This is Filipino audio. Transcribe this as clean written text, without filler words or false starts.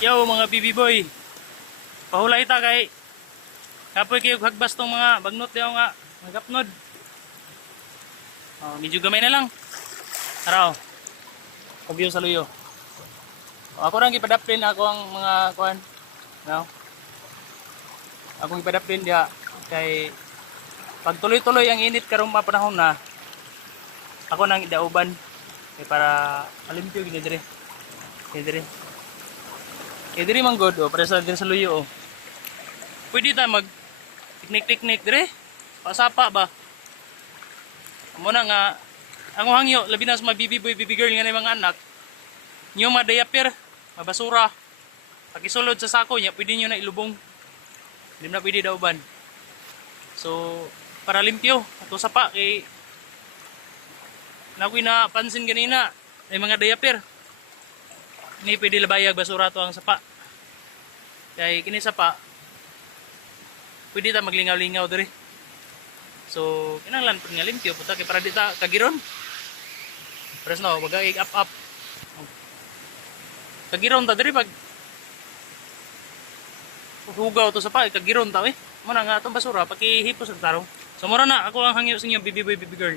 Yo mga bibi boy, pahulay ta kay kapoy kayo hagbas tong mga bagnot daw nga magapnod. Oh, medyo gamay na lang. Araw. Pagyo sa luyo. Oh, ako rang gipadaplin ako ang mga kuan. No. Akong gipadaplin dia kay pag tuloy-tuloy ang init karong panahon na. Ako nang idauban kay para alimpyo gid dire. Dire. Kaya diri man god, para sa din sa luyo. Pwede ta mag piknik-piknik dire. Pasapa ba? Amo na nga ang hangyo labi na sa mga bibi boy, bibi girl nga na mga anak. Nyo madayapir, mabasura. Pakisulod sa sako nya, pwede nyo na ilubong. Hindi na pwede dauban. So, para limpyo, ato sapa kay nakoy na pansin ganina, may mga dayapir. Hindi pwede labayag basura to ang sapa. Kaya kini sapa, pwede ta maglingaw-lingaw diri. So, kinahanglan pud nga limpyo puta kay para di ta kagiron. Pres no, bagay up. Kagiron ta diri pag hugaw to sapa, kagiron ta eh. Mo na nga atong basura pakihipos sa tarong. So mura na ako ang hangyo sa inyo, bibi boy, bibi girl.